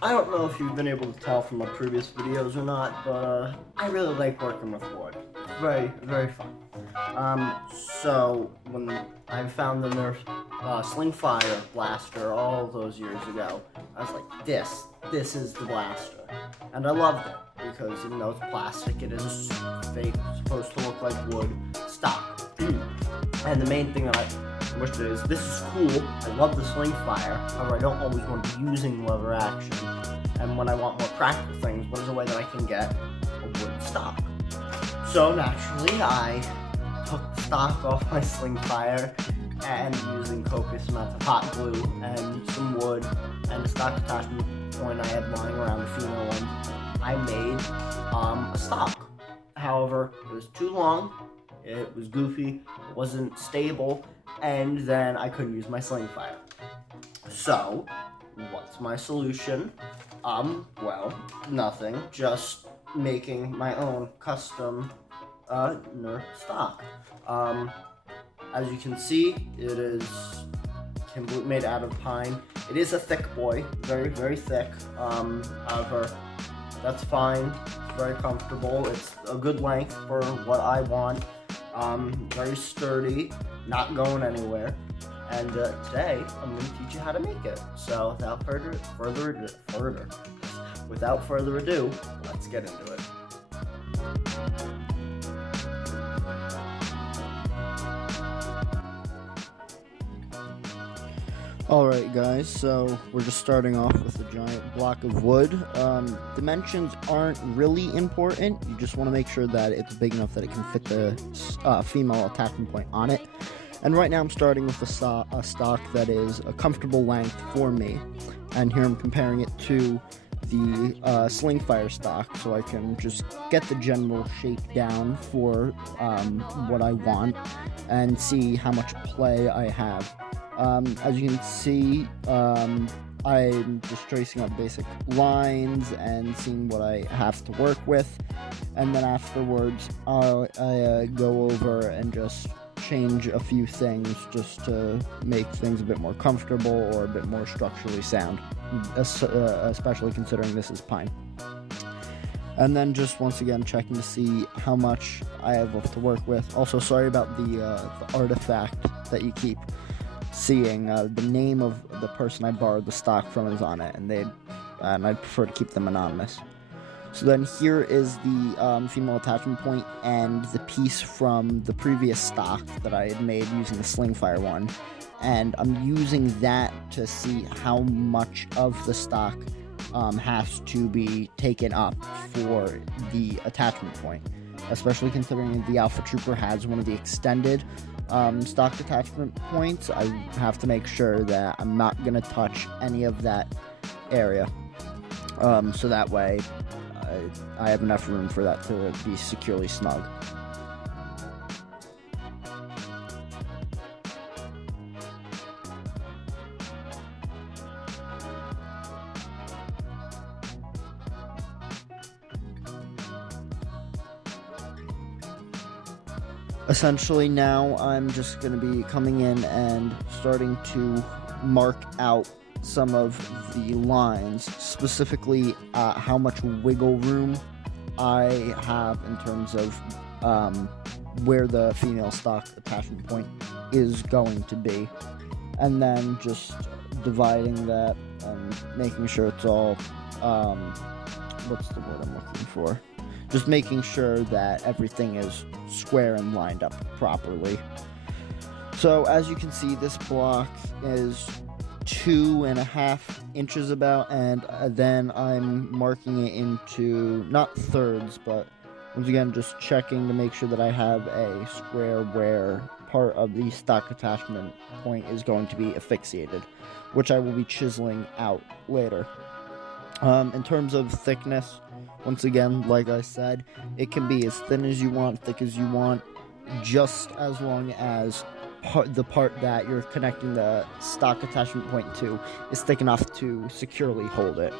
I don't know if you've been able to tell from my previous videos or not, but I really like working with wood. Very, very fun. So when I found the Nerf Sling Fire blaster all those years ago, I was like, this is the blaster. And I loved it because even though it's plastic, it is fake, supposed to look like wood, stock. And the main thing that I wish is, this is cool, I love the Sling Fire, however I don't always want to be using lever action. And when I want more practical things, what is a way that I can get a wood stock? So naturally, I took the stock off my Sling Fire and using copious amounts of hot glue and some wood and a stock attachment point I had lying around, the female one, I made a stock. However, it was too long, it was goofy, it wasn't stable, and then I couldn't use my Sling Fire. So, what's my solution? Well, nothing, just making my own custom Nerf stock. As you can see, it is made out of pine. It is a thick boy, very, very thick. However, that's fine, very comfortable. It's a good length for what I want. Very sturdy, not going anywhere. And today, I'm going to teach you how to make it. So without further ado, let's get into it. Alright guys, so we're just starting off with a giant block of wood. Dimensions aren't really important, you just want to make sure that it's big enough that it can fit the female attachment point on it. And right now I'm starting with a stock that is a comfortable length for me. And here I'm comparing it to the Sling Fire stock, so I can just get the general shape down for what I want and see how much play I have. As you can see, I'm just tracing out basic lines and seeing what I have to work with, and then afterwards I go over and just change a few things just to make things a bit more comfortable or a bit more structurally sound, especially considering this is pine. And then just once again checking to see how much I have left to work with. Also, sorry about the artifact that you keep seeing. The name of the person I borrowed the stock from is on it, and I'd prefer to keep them anonymous. So then here is the female attachment point and the piece from the previous stock that I had made using the Sling Fire one, and I'm using that to see how much of the stock has to be taken up for the attachment point, especially considering the Alpha Trooper has one of the extended stock attachment points. I have to make sure that I'm not going to touch any of that area, so that way I have enough room for that to be securely snug. Essentially now I'm just going to be coming in and starting to mark out some of the lines, specifically how much wiggle room I have in terms of where the female stock attachment point is going to be, and then just dividing that and making sure it's all what's the word I'm looking for? Just making sure that everything is square and lined up properly. So as you can see, this block is 2.5 inches about, and then I'm marking it into not thirds, but once again just checking to make sure that I have a square where part of the stock attachment point is going to be asphyxiated, which I will be chiseling out later. In terms of thickness, once again, like I said, it can be as thin as you want, thick as you want, just as long as the part that you're connecting the stock attachment point to is thick enough to securely hold it.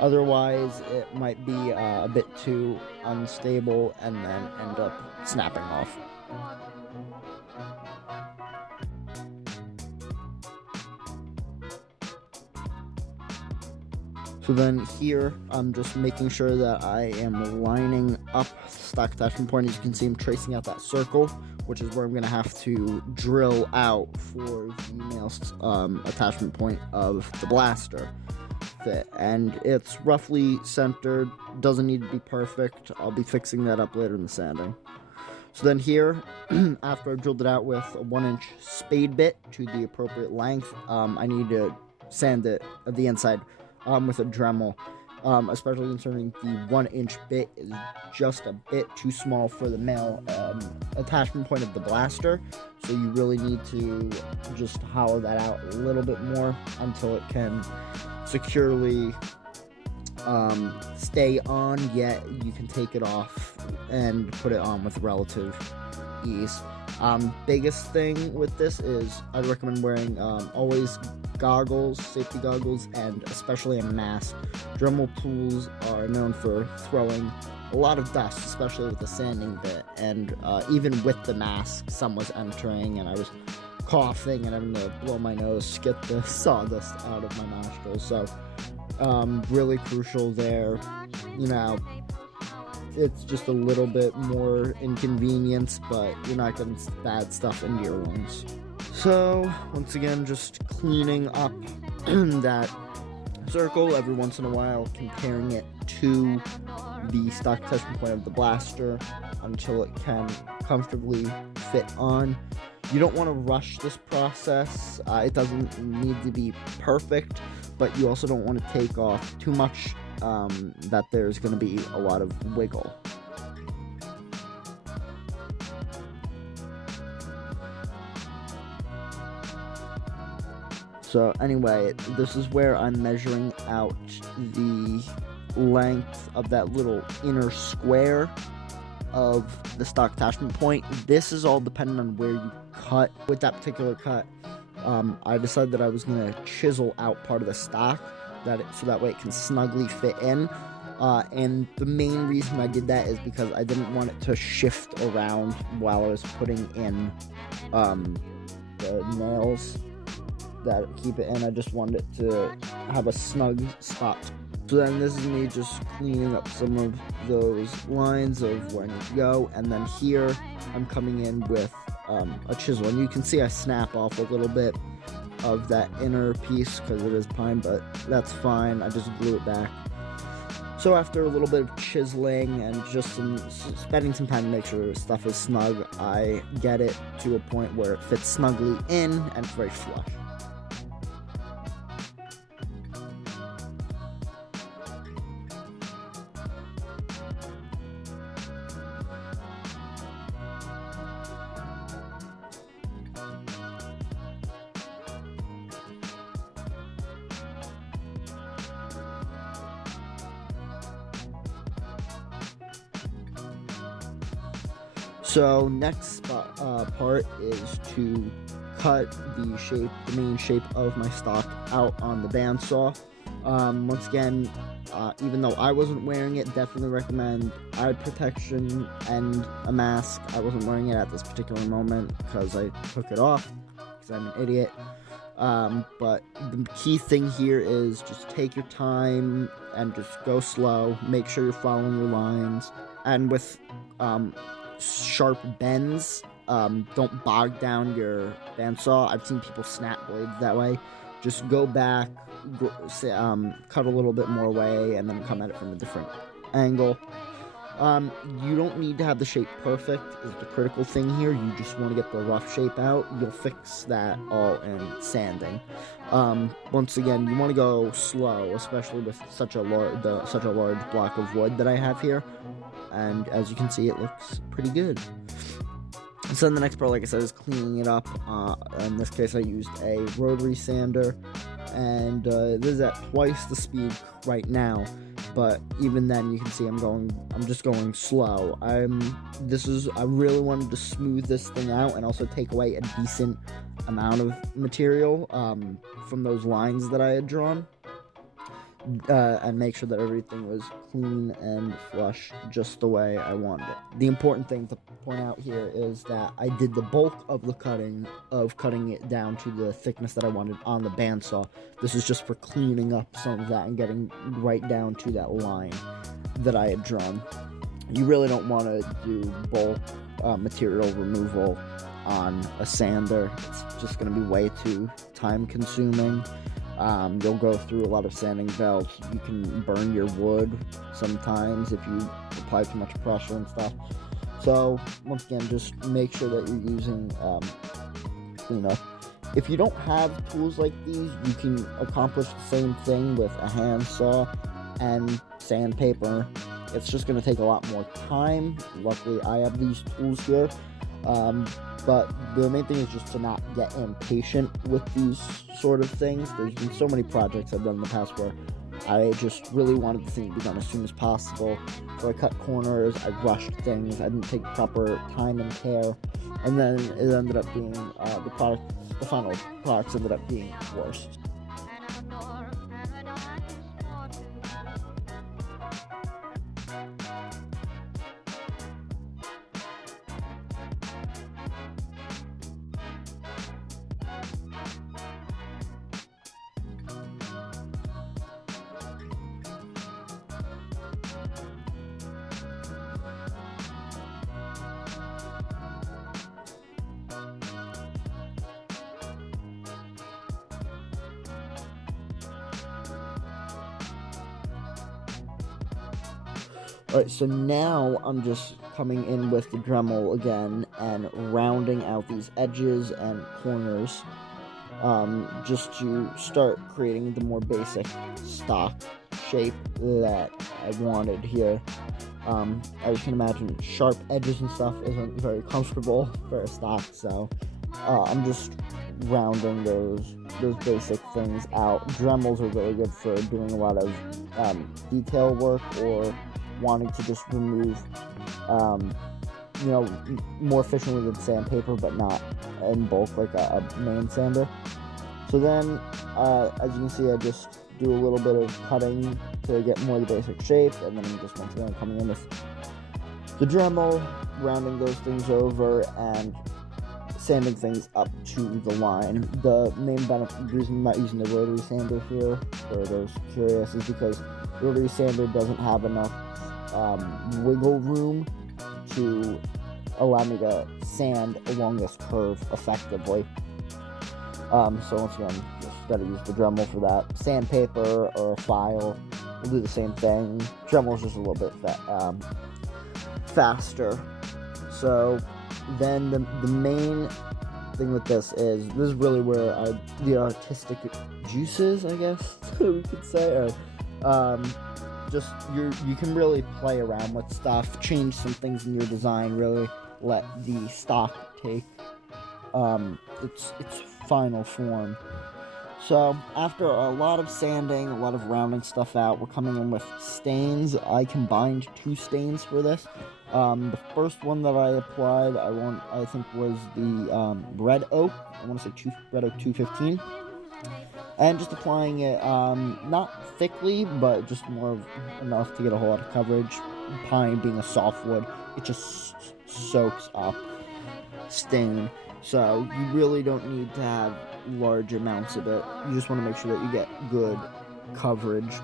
Otherwise, it might be a bit too unstable and then end up snapping off. So then here, I'm just making sure that I am lining up the stock attachment point. As you can see, I'm tracing out that circle, which is where I'm going to have to drill out for the nail attachment point of the blaster fit. And it's roughly centered, doesn't need to be perfect. I'll be fixing that up later in the sanding. So then here, after I've drilled it out with a 1-inch spade bit to the appropriate length, I need to sand it at the inside with a Dremel, especially concerning the 1-inch bit is just a bit too small for the male attachment point of the blaster, so you really need to just hollow that out a little bit more until it can securely stay on, yet you can take it off and put it on with relative ease. Biggest thing with this is I'd recommend wearing always goggles, safety goggles, and especially a mask. Dremel tools are known for throwing a lot of dust, especially with the sanding bit, and even with the mask, some was entering, and I was coughing and having to blow my nose to get the sawdust out of my nostrils. So really crucial there. You know, it's just a little bit more inconvenience, but you're not getting bad stuff into your lungs. So once again, just cleaning up that circle every once in a while, comparing it to the stock attachment point of the blaster until it can comfortably fit on. You don't want to rush this process. It doesn't need to be perfect, but you also don't want to take off too much that there's going to be a lot of wiggle. So anyway, this is where I'm measuring out the length of that little inner square of the stock attachment point. This is all dependent on where you cut. With that particular cut, I decided that I was going to chisel out part of the stock so that way it can snugly fit in. And the main reason I did that is because I didn't want it to shift around while I was putting in the nails that keep it in. I just wanted it to have a snug spot. So then this is me just cleaning up some of those lines of where I need to go, and then here I'm coming in with a chisel, and you can see I snap off a little bit of that inner piece because it is pine, but that's fine. I just glue it back. So after a little bit of chiseling and just spending some time to make sure stuff is snug, I get it to a point where it fits snugly in and it's very flush. So next part is to cut the main shape of my stock out on the bandsaw. Once again, even though I wasn't wearing it, definitely recommend eye protection and a mask. I wasn't wearing it at this particular moment because I took it off because I'm an idiot. But the key thing here is just take your time and just go slow. Make sure you're following your lines. And with sharp bends, don't bog down your bandsaw. I've seen people snap blades that way. Just go back, cut a little bit more away, and then come at it from a different angle. You don't need to have the shape perfect is the critical thing here. You just want to get the rough shape out. You'll fix that all in sanding. Once again, you want to go slow, especially with such a large block of wood that I have here. And as you can see, it looks pretty good. So then the next part, like I said, is cleaning it up. In this case, I used a rotary sander, and this is at twice the speed right now. But even then, you can see I'm just going slow. I really wanted to smooth this thing out and also take away a decent amount of material from those lines that I had drawn. and make sure that everything was clean and flush just the way I wanted it. The important thing to point out here is that I did the bulk of the cutting it down to the thickness that I wanted on the bandsaw. This is just for cleaning up some of that and getting right down to that line that I had drawn. You really don't want to do bulk material removal on a sander. It's just going to be way too time consuming. You'll go through a lot of sanding belts. You can burn your wood sometimes if you apply too much pressure and stuff. So once again, just make sure that you're using cleanup. If you don't have tools like these, you can accomplish the same thing with a handsaw and sandpaper. It's just going to take a lot more time. Luckily, I have these tools here. But the main thing is just to not get impatient with these sort of things. There's been so many projects I've done in the past where I just really wanted the thing to be done as soon as possible. So I cut corners, I rushed things, I didn't take proper time and care, and then it ended up being, the final products ended up being worse. Alright, so now I'm just coming in with the Dremel again and rounding out these edges and corners, just to start creating the more basic stock shape that I wanted here. As you can imagine, sharp edges and stuff isn't very comfortable for a stock, so I'm just rounding those basic things out. Dremels are really good for doing a lot of detail work or wanting to just remove, more efficiently than sandpaper, but not in bulk like a main sander. So then, as you can see, I just do a little bit of cutting to get more of the basic shape, and then I'm just once again coming in with the Dremel, rounding those things over, and sanding things up to the line. The main reason I'm not using the rotary sander here, for those curious, is because the rotary sander doesn't have enough wiggle room to allow me to sand along this curve effectively. So once again, just gotta use the Dremel for that. Sandpaper or a file will do the same thing. Dremel's just a little bit faster. So then the main thing with this is really where the artistic juices, I guess we could say, or just you can really play around with stuff, change some things in your design, really let the stock take its final form. So after a lot of sanding, a lot of rounding stuff out, we're coming in with stains. I combined 2 stains for this. The first one that I applied, I think was the red oak. I want to say red oak 215. And just applying it, not thickly, but just more of enough to get a whole lot of coverage. Pine being a softwood, it just soaks up stain. So you really don't need to have large amounts of it. You just want to make sure that you get good coverage.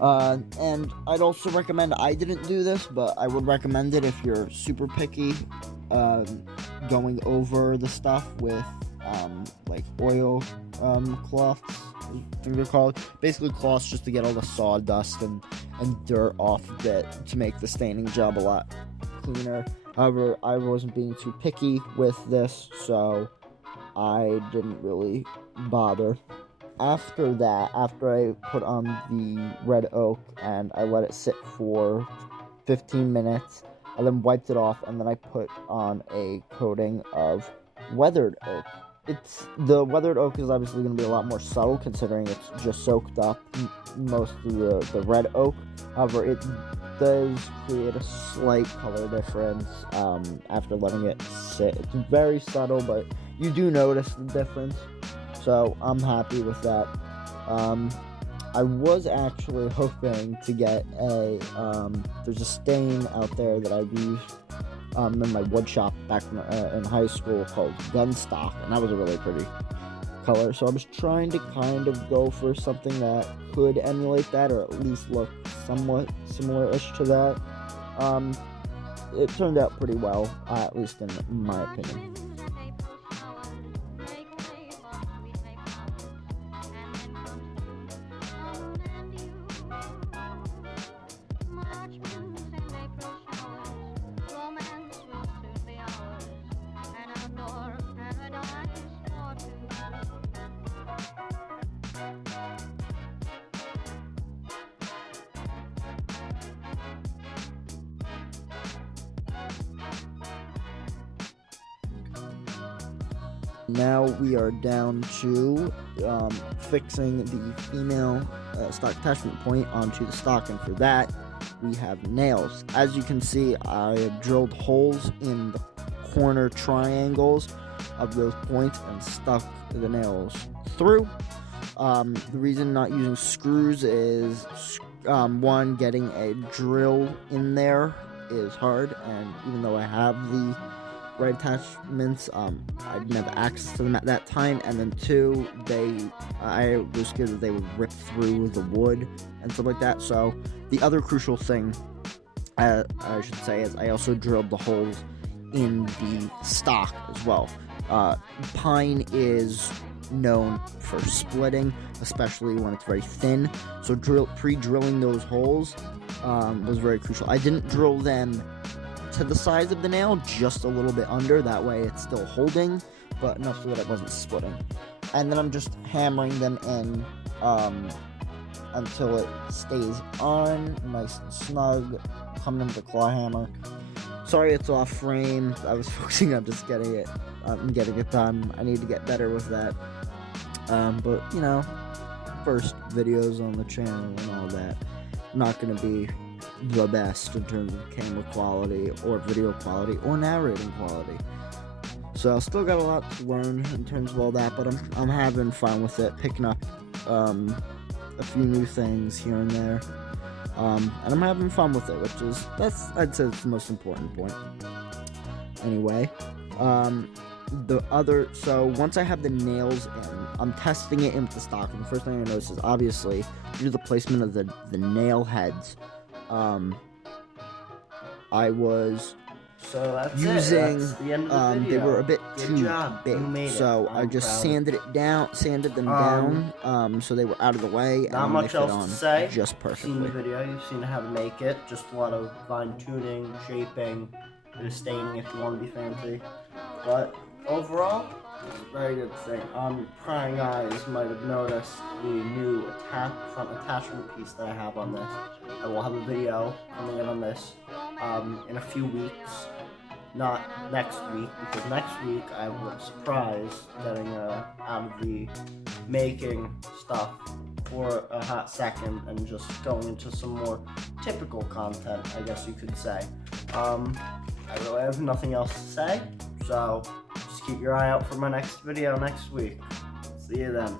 And I'd also recommend, I didn't do this, but I would recommend it if you're super picky, going over the stuff with like oil cloths, I think they're called. Basically cloths just to get all the sawdust and dirt off of it to make the staining job a lot cleaner. However, I wasn't being too picky with this, so I didn't really bother. After that, after I put on the red oak and I let it sit for 15 minutes, I then wiped it off and then I put on a coating of weathered oak. The weathered oak is obviously going to be a lot more subtle considering it's just soaked up most of the red oak. However, it does create a slight color difference after letting it sit. It's very subtle, but you do notice the difference. So I'm happy with that. I was actually hoping to get a, there's a stain out there that I've used in my wood shop back in high school called Gun Stock, and that was a really pretty color. So I was trying to kind of go for something that could emulate that, or at least look somewhat similar-ish to that. It turned out pretty well, at least in my opinion. Now we are down to fixing the female stock attachment point onto the stock, and for that we have nails. As you can see, I have drilled holes in the corner triangles of those points and stuck the nails through. The reason not using screws is one, getting a drill in there is hard, and even though I have the right attachments, I didn't have access to them at that time, and then two, I was scared that they would rip through the wood and stuff like that. So the other crucial thing, I should say, is I also drilled the holes in the stock as well. Pine is known for splitting, especially when it's very thin, so pre-drilling those holes was very crucial. I didn't drill them to the size of the nail, just a little bit under, that way it's still holding, but enough so that it wasn't splitting. And then I'm just hammering them in until it stays on, nice and snug, coming in with the claw hammer. Sorry it's off frame, I was focusing on just getting it done. I need to get better with that. But, you know, first videos on the channel and all that, not going to be the best in terms of camera quality or video quality or narrating quality. So still got a lot to learn in terms of all that, but I'm having fun with it, picking up a few new things here and there, and I'm having fun with it, I'd say it's the most important point. Anyway, so once I have the nails in, I'm testing it into the stock, and the first thing I notice is obviously due to the placement of the nail heads, I was using the end of the video. They were a bit too big, so I just sanded them down, so they were out of the way. Not much else to say. Just perfectly. You've seen the video, you've seen how to make it. Just a lot of fine tuning, shaping, and staining if you want to be fancy. But overall, it's a very good thing. Prying eyes might have noticed the new front attachment piece that I have on this. I will have a video coming in on this in a few weeks, not next week, because next week I will surprise getting out of the making stuff for a hot second and just going into some more typical content, I guess you could say. I really have nothing else to say, so just keep your eye out for my next video next week. See you then.